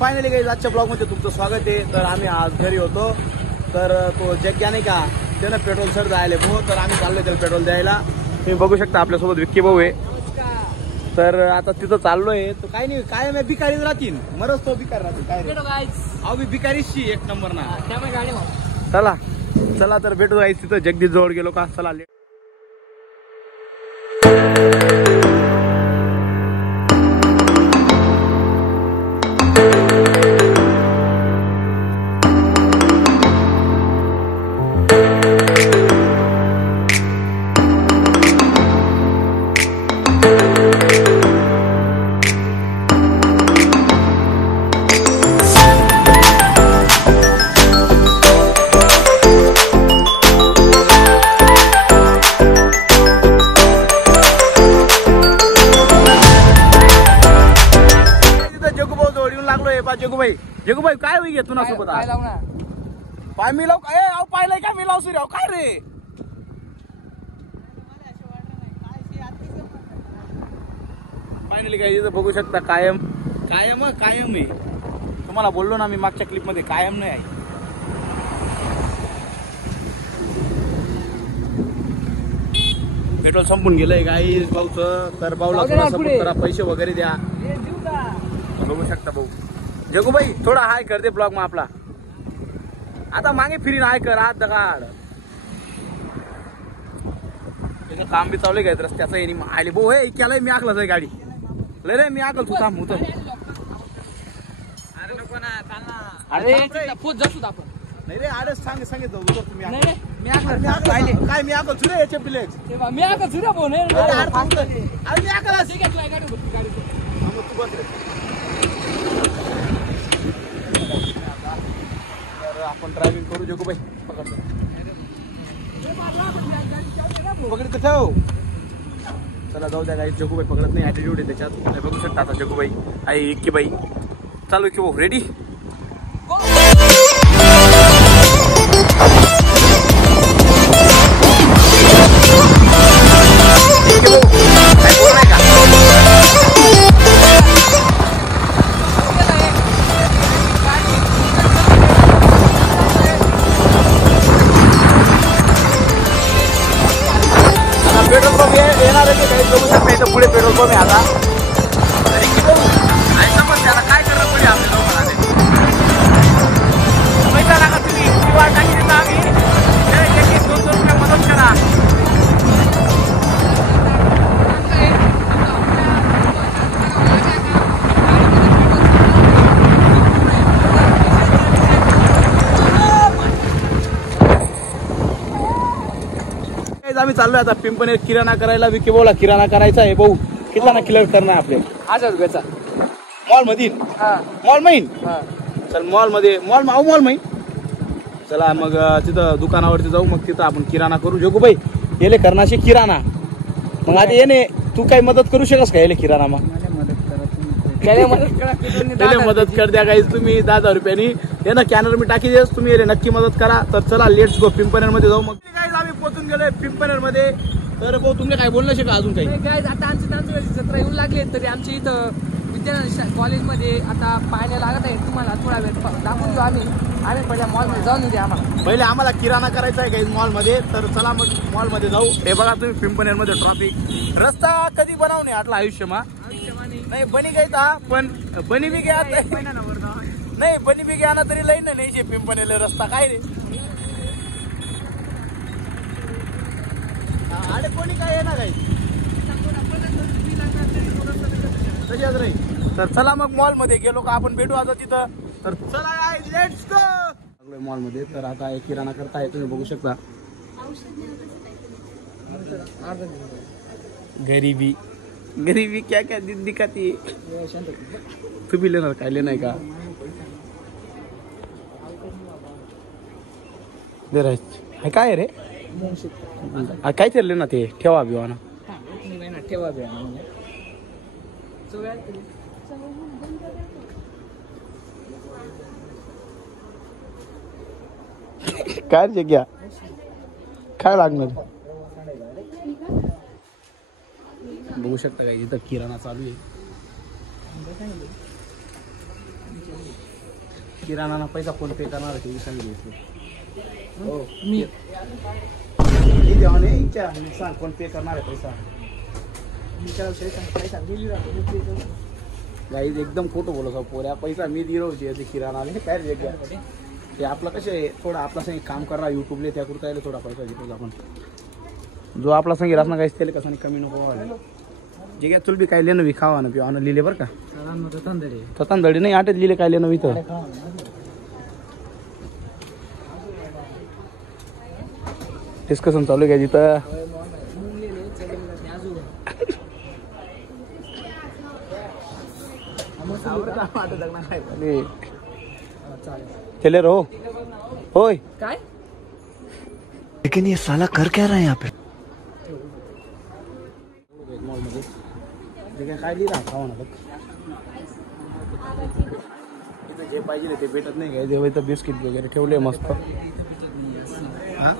Finally काही आजच्या blog मध्ये तुमचं स्वागत आहे. तर आम्ही आज घरी होतो. तर तो जग्या नाही का त्यानं पेट्रोल सर जायला भाऊ. तर आम्ही चाललोय त्याला पेट्रोल द्यायला. तुम्ही बघू शकता आपल्यासोबत विक्की भाऊ आहे. तर आता तिथं चाललोय. तर काही नाही काय मी भिकारीच राहतील मरच तो भिकारी राहतील काय अहो मी भिकारीशी एक नंबर ना. चला चला तर भेटू जायचं तिथं जगदीश जवळ गेलो का. चला जगूबाई काय होई घेतो ना सोबत पाय मी लाव पाहिलंय का मी लाव सूर्य काय रे. फायनली काय बघू शकता कायम कायम कायम आहे. तुम्हाला बोललो ना मी मागच्या क्लिप मध्ये कायम नाही आहे. पेट्रोल संपून गेलंय गाईस भाऊचं. तर भाऊला थोडा सपोर्ट करा पैसे वगैरे द्या. बघू शकता भाऊ. जगूबाई थोडा हाय कर दे ब्लॉग में आपला. आता मागे फिरीन हाय कर हात दगाड. काम बी चालू आहे रस्त्याचं येणे आले भाऊ हे केलाय मी आखलाच आहे गाडी लय रे मी आकल तू थांब होत. नाही रे आडच सांगितलं तुम्ही काय मी आकल तुरे याचे प्लेट मी आकल तुरे भाऊ मी आकल तू बस रे. आपण ड्रायव्हिंग करू जगूबाई पकड कसं. चला जाऊ द्या काही जगूबाई पकडत नाही ॲटिट्यूड आहे त्याच्यात. बघू शकता आता जगूबाई आई इक्की बाई चालू की भाऊ रेडी. पेट्रोल पंप येणार आहे काही बघू शकता इथं पुढे पेट्रोल पंप आहे आता. तरी की बघू आणि समजते आता काय करणं पुढे आपल्या लोकांना पैसा टाका तुम्ही किंवा टाकी देता आम्ही 200 रुपये मदत करा. आम्ही चाललोय आता पिंपणेर किराणा करायला. विकी भाऊला किराणा करायचा आहे भाऊ. कितना ना किलर करणार आपले 1000 रुपयाचा मॉल मध्ये मॉल माहीन. चल मॉल मध्ये मॉल माहीन. चला मग तिथं दुकानावरती जाऊ मग तिथं आपण किराणा करू. जगूबाई येले करणाशी किराणा मग आता येणे तू काही मदत करू शकस का येले किराणा मग मदत कर द्या काही तुम्ही 10,000 रुपयांनी हे ना कॅनर मी टाकी देस तुम्ही नक्की मदत करा. तर चला लेट्स गो पिंपणेर मध्ये जाऊ. मग आम्ही पोहोचून गेलोय पिंपणेर मध्ये. तर भाऊ तुम्ही काय बोलणं शका अजून काही आता आमची तांदूळाची जत्रा येऊन लागली तरी आमच्या इथं विद्यालय कॉलेजमध्ये आता पाहायला लागत आहे. तुम्हाला थोडा वेळ दाखवून देऊ आम्ही पहिल्या मॉलमध्ये जाऊन द्या आम्हाला. पहिले आम्हाला किराणा करायचा आहे काही मॉलमध्ये. तर चला मग मॉलमध्ये जाऊ. हे बघा तुम्ही पिंपणेर मध्ये ट्रॉफिक रस्ता कधी बनवणे आटला आयुष्यमा नाही बनी गया पण बनी बी गया नाही बनी बी गया ना तरी लई नाही पिंपणेर रस्ता काय रे. अरे कोणी काय येणार आहे तशाच रे. तर चला मग मॉल मध्ये गेलो का आपण भेटू आता तिथं. तर चला लेट्स गो मॉल मध्ये. तर आता एक किराणा करता आहे तुम्ही बघू शकता. गरीबी गरीबी क्या क्या दिखाती है. तू भी लेणार काय लेणार का दे रे काय रे काय ठरले ना ते ठेवा बिवा ना ठेवा काय जग्या काय लागणार बघू शकता काय इथं किराणा चालू आहे. किराणा पैसा फोन पे करणार आहे ते सांगितले. हो मी सांग फोन पे करणार आहे पैसा. गाईज एकदम खोटं बोलत पोऱ्या. पैसा मी दिलो होती किराणा काय वेगळ्या ते आपलं कसं आहे थोडं आपला संग काम करा युट्यूबले त्याकरता यायला थोडा पैसा घेतो आपण. जो आपला संगी रासना काहीच त्याला कसं कमी नको व्हायला. जे काय तुला बी काय लिहिणं खावा ना पिवा लिहिले बरं का तंदडी नाही आटत लिहिले काय लिहिणं इथं. डिस्कशन चालू आहे का तिथं. चले रो होय काय लेकिन ये साला कर क्या रहा है यहाँ पे. मॉल मध्ये काय लिहिला खावा ना बघ. इथं जे पाहिजे ते भेटत नाही काय. जेव्हा इथं बिस्किट वगैरे ठेवले मस्त. हा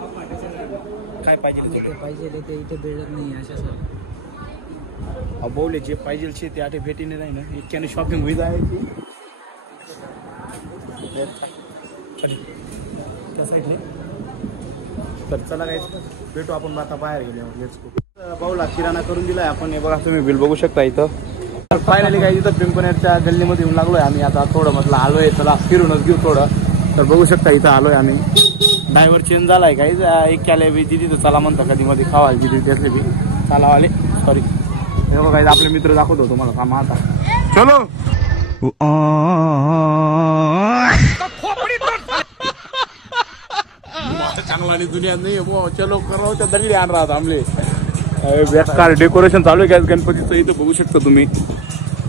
काय पाहिजे ते इथे भेटत नाही अशा. बोले जे पाहिजे ते आठे भेटीने नाही ना इतक्याने शॉपिंग होई जायची त्या साईडने. तर चला काय भेटू आपण आता बाहेर गेल्यावर. Let's go. बाऊला किराणा करून दिलाय आपण. हे बघा तुम्ही बिल बघू शकता इथं. फायनली काय इथं पिंपनेरच्या गल्लीमध्ये येऊन लागलोय आम्ही. आता थोडं म्हटलं आलोय चला फिरूनच घेऊ थोडं. तर बघू शकता इथं आलोय आम्ही. ड्रायव्हर चेंज झालाय काही एक केले बी दिदी तर चला म्हणता कधी मध्ये खावायला दिदी त्यातले बी चालावाले सॉरी. हे बघा काही आपले मित्र दाखवतो तुम्हाला कामा आता. चलो चांगला आणि दुनिया नाही चलो करो त्या दल्ली आण राहत आमले. बेकार डेकोरेशन चालू आहे गॅस गणपतीचं इथं बघू शकता तुम्ही.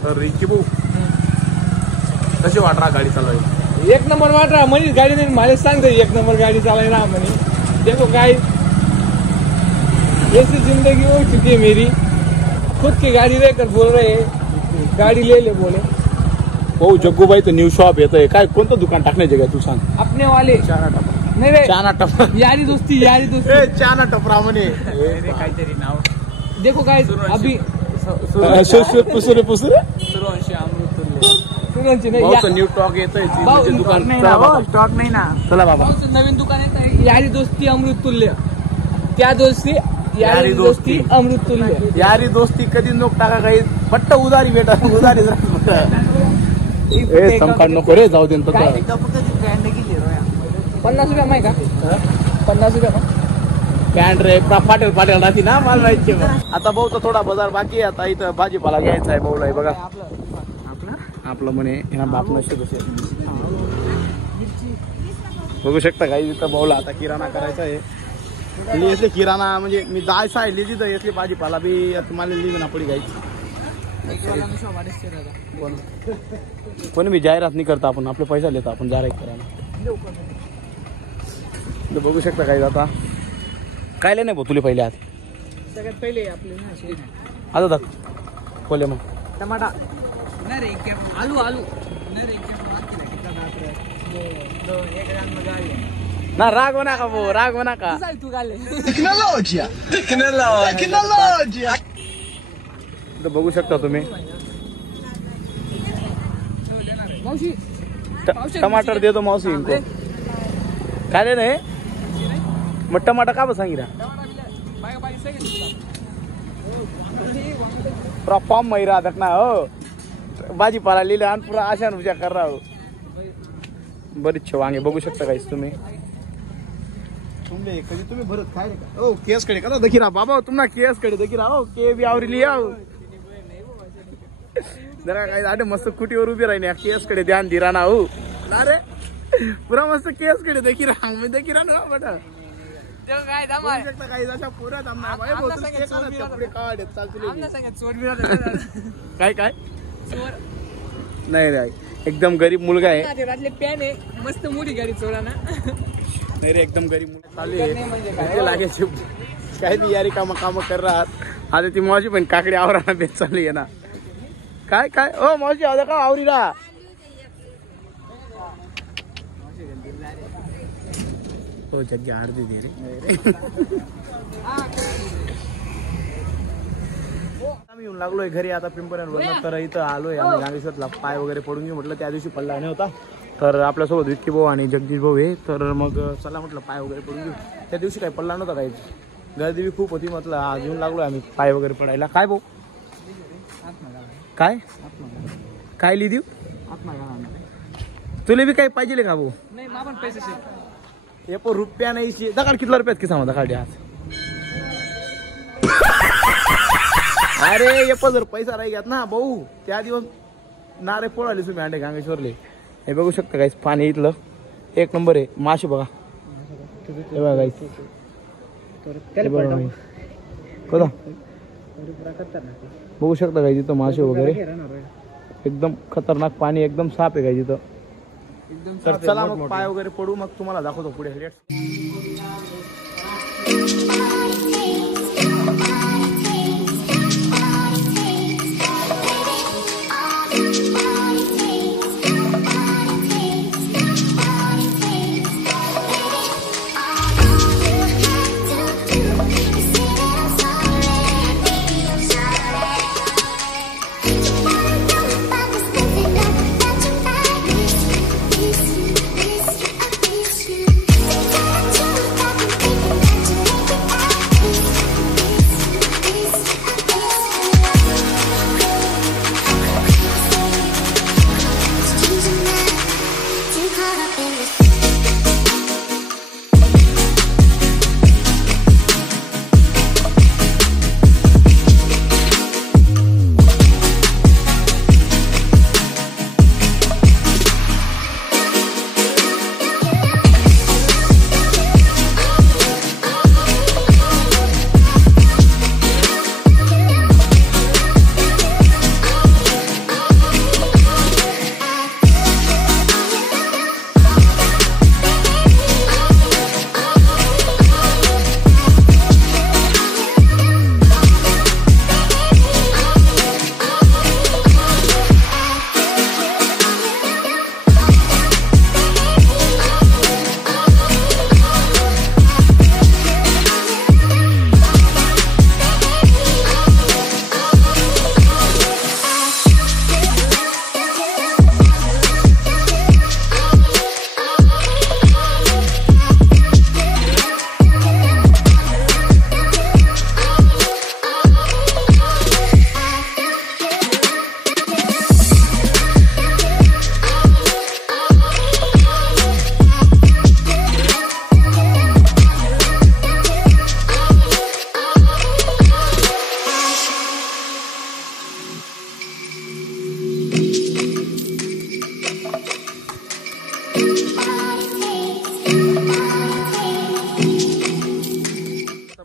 तर रिकी भाऊ कशी वाट राहा गाडी चालवायला. एक नंबर वाट रहा मनीष गाड़ी ने माले सांगते एक नंबर गाड़ी चलाई रहा मनी. देखो गाइस ऐसी जिंदगी हो चुकी है मेरी. खुद की गाड़ी लेकर बोल रहे हैं गाड़ी ले ले बोले. भाऊ जग्गूबाई तर न्यू शॉप येत आहे. काय कोणतं दुकान टाकण्याचे काय तू सांग. अपने वाले चाना टपरा नहीं रे चाना टपरा यारी दोस्ती चाना टपरा म्हणे काहीतरी नाव. देखो गाइस अभी पुसुरे पुसुरे सुरवंशी अमृतुल्य भाऊचं न्यू टॉक येतोय दुकान. स्टॉक नाही ना. चला बाबा नवीन दुकान येत आहे यारी दोस्ती अमृतुल्य. त्या दोस्ती यारी दोस्ती अमृतुल्य. यारी दोस्ती कधी नोक टाका काही बट्ट उधारी भेटा उधारी समकाड नको रे जाऊ दे. 50 रुपया माहिती का 50 रुपया पॅन्ट रे फाटेल फाटेल राहते ना माल राहायचे. आता भाऊचा थोडा बाजार बाकी आहे. आता इथं भाजीपाला घ्यायचा आहे भाऊला. बघा आपलं म्हणे बाप नसते बघू शकता काही इथं भाऊला आता किराणा करायचा आहे. इथले किराणा म्हणजे मी 10 आहे लिहिली तर इथली भाजीपाला बी तुम्हाला लिहिली ना पडी घ्यायची. कोणी बी जाहिरात नाही करता आपण आपले पैसा लिहितो आपण जाहिरात करायला. बघू शकता काही आता काय नाही भाऊ तुला पहिले आता सगळ्यात पहिले आपले आता दाख बोले मग टमाटा नाही रे आलू आलू नाही रे ना राग होना का भाऊ राग होना का तू गाले बघू शकता तुम्ही. मावशी टमाटर दे दो मौसी इनको काय ले नाही मग टमाटर का सांगितलं पूरा फॉर्म मही रहा देखना हो भाजीपाला लिहिले आणि पुरा आशान विचार कर रहा हो. बरीचशे वांगे बघू शकता काहीच तुम्ही. कधी तुम्ही भरत काय ओ केस कडे का देखी रहा बाबा तुम्हाला केस कडे देखी रहा के बी आवरी लिया जरा काही आटे मस्त कुटीवर उभी राहिली केस कडे ध्यान दिरा ना हो. अरे पुरा मस्त केस कडे देखी रहा मी देखी रहा ना बेटा काय काय नाही रे एकदम गरीब मुलगा आहे. पॅन आहे मस्त मोठी गाडी चोरा ना. नाही रे एकदम गरीब मुलगा चालू आहे लागायचे काही बी यारी काम कर राहत. आता ती मावशी पण काकडी आवराना बेच चालू आहे ना. काय काय ओ मावशी आता का आवरी रा हो जग्गी अर्धी दे रे. आम्ही येऊन लागलोय घरी आता पिंपऱ्यांवर. तर इथं आलोय आम्ही नागेश्वरला पाय वगैरे पडून घेऊ म्हटलं त्या दिवशी पडला नाही होता तर आपल्यासोबत विक्की भाऊ आणि जगदीश भाऊ आहे. तर मग चला म्हटलं पाय वगैरे पडून घेऊ. त्या दिवशी काही पडला नव्हता काही, गर्दी बी खूप होती. म्हटलं आज येऊन लागलो आम्ही पाय वगैरे पडायला. काय भाऊ काय काय लिहिऊ तुला बी काही पाहिजे का भाऊ? नाही मा पण पैसे हे पण रुपया नाही दकाड कितला रुपयात की सांगा दकाड आज. अरे हे पण जर पैसा राही घ्यात ना भाऊ त्या दिवस नारे पोळाले तुम्ही अंडे गांगेश्वरले. हे बघू शकता गाईस पाणी इथलं एक नंबर आहे. मासे बघा हे बघा गाईस कदा बघू शकता गाईस इथं मासे वगैरे एकदम खतरनाक पाणी एकदम साफ आहे गाईस इथं. तर चला मग पाय वगैरे पडू मग तुम्हाला दाखवतो पुढे.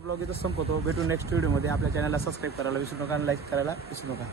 ब्लॉग इथं संपवतो. भेटू नेक्स्ट व्हिडिओमध्ये. आपल्या चॅनलला सबस्क्राईब करायला विसरू नका आणि लाईक करायला विसरू नका.